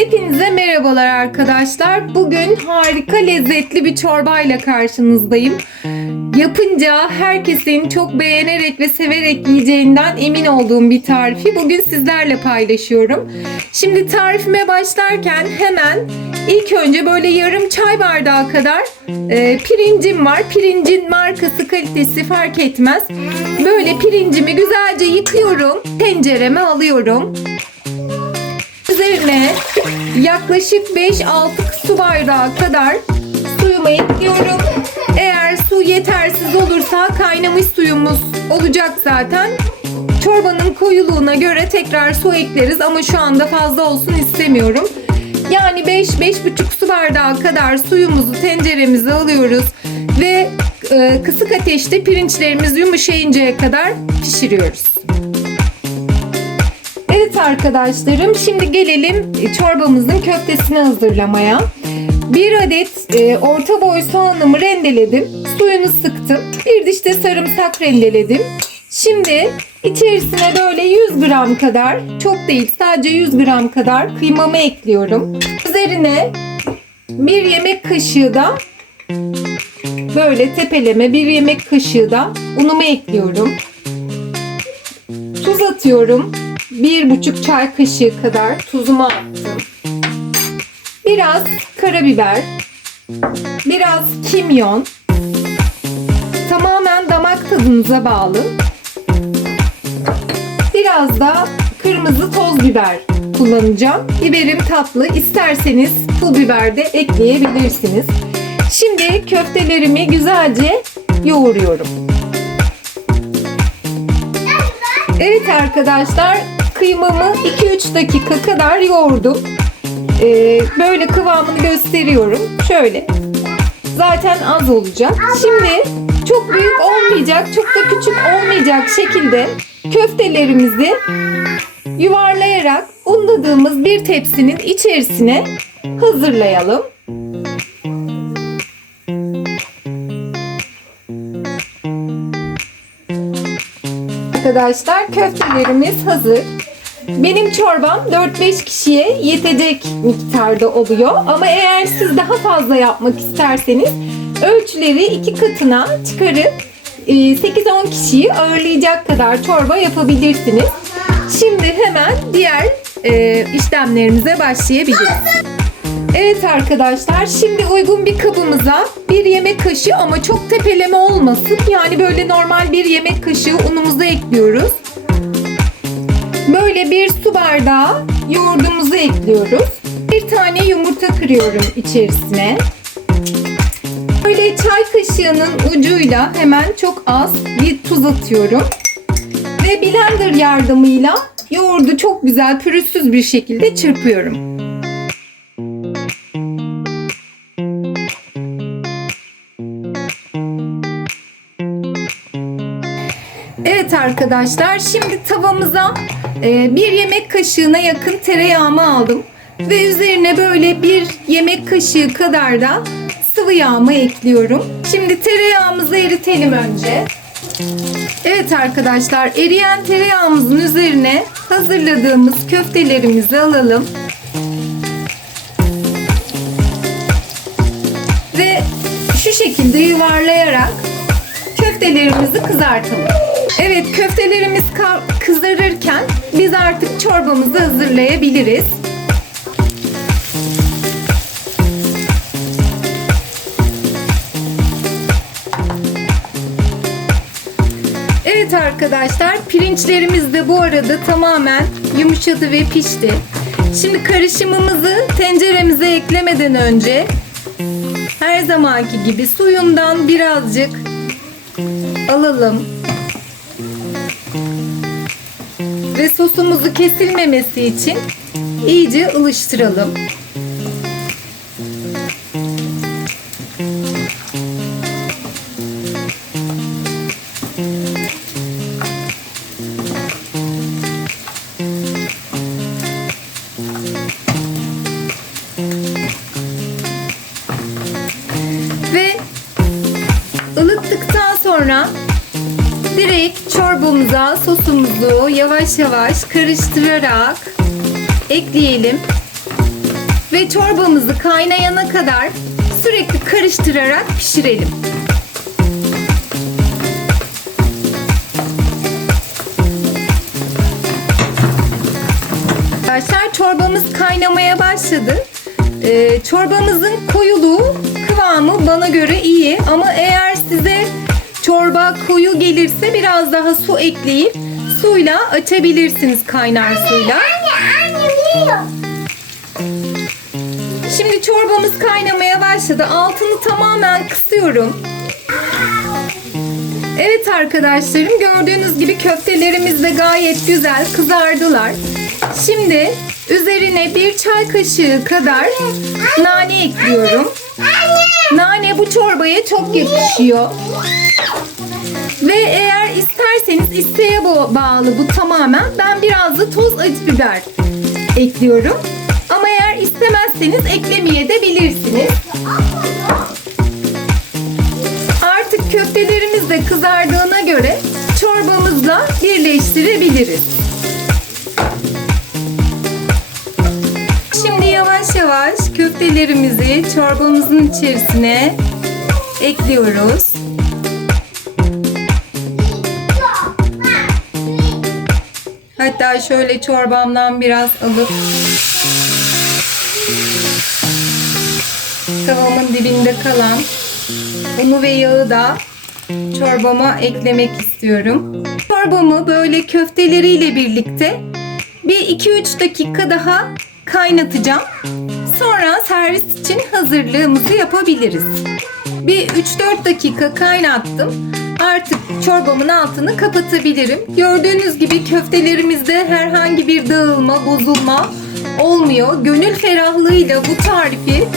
Hepinize merhabalar arkadaşlar. Bugün harika lezzetli bir çorbayla karşınızdayım. Yapınca herkesin çok beğenerek ve severek yiyeceğinden emin olduğum bir tarifi bugün sizlerle paylaşıyorum. Şimdi tarifime başlarken hemen ilk önce böyle yarım çay bardağı kadar e, pirincim var. Pirincin markası kalitesi fark etmez. Böyle pirincimi güzelce yıkıyorum. Tencereme alıyorum. Üzerine yaklaşık 5-6 su bardağı kadar suyumu ekliyorum. Eğer su yetersiz olursa kaynamış suyumuz olacak zaten. Çorbanın koyuluğuna göre tekrar su ekleriz ama şu anda fazla olsun istemiyorum. Yani 5-5,5 su bardağı kadar suyumuzu tenceremize alıyoruz ve e, kısık ateşte pirinçlerimiz yumuşayıncaya kadar pişiriyoruz. Arkadaşlarım şimdi gelelim çorbamızın köftesini hazırlamaya. Bir adet e, orta boy soğanımı rendeledim. Suyunu sıktım. Bir diş de sarımsak rendeledim. Şimdi içerisine böyle 100 gram kadar, çok değil sadece 100 gram kadar kıymamı ekliyorum. Üzerine bir yemek kaşığı da böyle tepeleme bir yemek kaşığı da unumu ekliyorum. Tuz atıyorum. Bir buçuk çay kaşığı kadar tuzumu attım. Biraz karabiber. Biraz kimyon. Tamamen damak tadınıza bağlı. Biraz da kırmızı toz biber kullanacağım. Biberim tatlı. İsterseniz pul biber de ekleyebilirsiniz. Şimdi köftelerimi güzelce yoğuruyorum. Evet arkadaşlar kıymamı 2-3 dakika kadar yoğurdum. Ee, böyle kıvamını gösteriyorum. Şöyle. Zaten az olacak. Şimdi çok büyük olmayacak, çok da küçük olmayacak şekilde köftelerimizi yuvarlayarak unladığımız bir tepsinin içerisine hazırlayalım. Arkadaşlar köftelerimiz hazır. Benim çorbam 4-5 kişiye yetecek miktarda oluyor. Ama eğer siz daha fazla yapmak isterseniz ölçüleri iki katına çıkarıp e, 8-10 kişiyi ağırlayacak kadar çorba yapabilirsiniz. Şimdi hemen diğer e, işlemlerimize başlayabiliriz. Evet arkadaşlar şimdi uygun bir kabımıza bir yemek kaşığı ama çok tepeleme olmasın. Yani böyle normal bir yemek kaşığı unumuzu ekliyoruz. Böyle bir su bardağı yoğurdumuzu ekliyoruz. Bir tane yumurta kırıyorum içerisine. Böyle çay kaşığının ucuyla hemen çok az bir tuz atıyorum. Ve blender yardımıyla yoğurdu çok güzel pürüzsüz bir şekilde çırpıyorum. Evet arkadaşlar şimdi tavamıza e, bir yemek kaşığına yakın tereyağımı aldım. Ve üzerine böyle bir yemek kaşığı kadar da sıvı yağımı ekliyorum. Şimdi tereyağımızı eritelim önce. Evet arkadaşlar eriyen tereyağımızın üzerine hazırladığımız köftelerimizi alalım. Ve şu şekilde yuvarlayarak köftelerimizi kızartalım. Evet köftelerimiz kızarırken biz artık çorbamızı hazırlayabiliriz. Evet arkadaşlar pirinçlerimiz de bu arada tamamen yumuşadı ve pişti. Şimdi karışımımızı tenceremize eklemeden önce her zamanki gibi suyundan birazcık alalım. Ve sosumuzu kesilmemesi için iyice ılıştıralım. Ve ılıttıktan sonra direkt çorbamıza sosumuzu yavaş yavaş karıştırarak ekleyelim. Ve çorbamızı kaynayana kadar sürekli karıştırarak pişirelim. Arkadaşlar çorbamız kaynamaya başladı. Ee, çorbamızın koyuluğu kıvamı bana göre iyi ama eğer size çorba koyu gelirse biraz daha su ekleyip suyla açabilirsiniz kaynar suyla. Anne anne biliyor. Şimdi çorbamız kaynamaya başladı. Altını tamamen kısıyorum. Evet arkadaşlarım gördüğünüz gibi köftelerimiz de gayet güzel kızardılar. Şimdi üzerine bir çay kaşığı kadar nane ekliyorum. Nane bu çorbaya çok yakışıyor. Ve eğer isterseniz isteğe bağlı bu tamamen. Ben biraz da toz acı biber ekliyorum. Ama eğer istemezseniz eklemeye de bilirsiniz. Artık köftelerimiz de kızardığına göre çorbamızla birleştirebiliriz. Şimdi yavaş yavaş köftelerimizi çorbamızın içerisine ekliyoruz. Hatta şöyle çorbamdan biraz alıp tavamın dibinde kalan unu ve yağı da çorbama eklemek istiyorum. Çorbamı böyle köfteleriyle birlikte bir 2-3 dakika daha kaynatacağım. Sonra servis için hazırlığımızı yapabiliriz. Bir 3-4 dakika kaynattım. Artık çorbamın altını kapatabilirim. Gördüğünüz gibi köftelerimizde herhangi bir dağılma, bozulma olmuyor. Gönül ferahlığıyla bu tarifi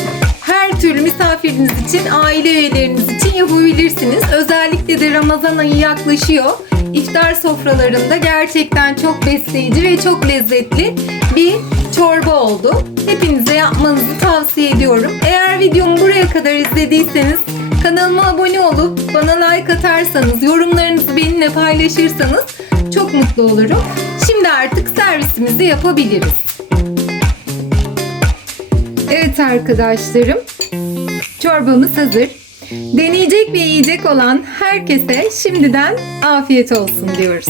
her türlü misafiriniz için, aile üyeleriniz için yapabilirsiniz. Özellikle de Ramazan ayı yaklaşıyor. İftar sofralarında gerçekten çok besleyici ve çok lezzetli bir çorba oldu. Hepinize yapmanızı tavsiye ediyorum. Eğer videomu buraya kadar izlediyseniz kanalıma abone olup bana like atarsanız, yorumlarınızı benimle paylaşırsanız çok mutlu olurum. Şimdi artık servisimizi yapabiliriz. Evet arkadaşlarım, çorbamız hazır. Deneyecek ve yiyecek olan herkese şimdiden afiyet olsun diyoruz.